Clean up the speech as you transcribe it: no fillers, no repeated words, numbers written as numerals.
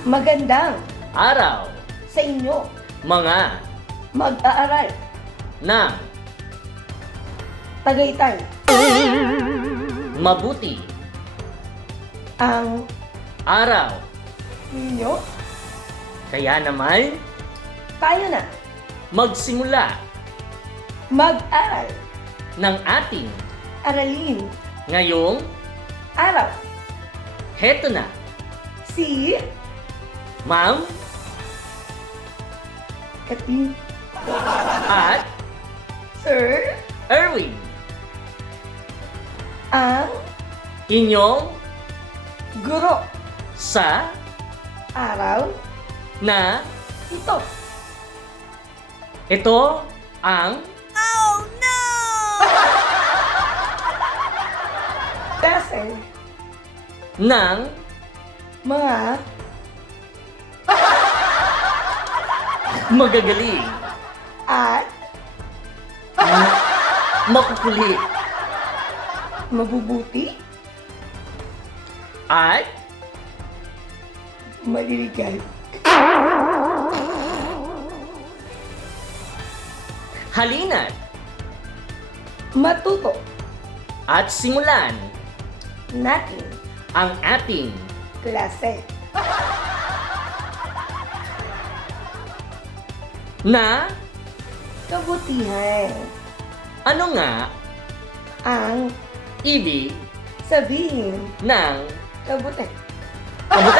Magandang Araw, sa inyo, mga mag-aaral, ng Tagaytay, mabuti ang araw. ninyo, Kaya naman, tayo na, magsimula mag-aral, ng ating aralin, ngayong araw, heto na, si Ma'am Katin, at Sir, Erwin, ang inyong guro, sa araw, na ito, ito ang klase, ng mga magagaling, at makukulit, mabubuti, at maliligaw. halina't Matuto at simulan natin ang ating klase na kabutihan ano nga ang ibig sabihin ng kabuti. kabuti.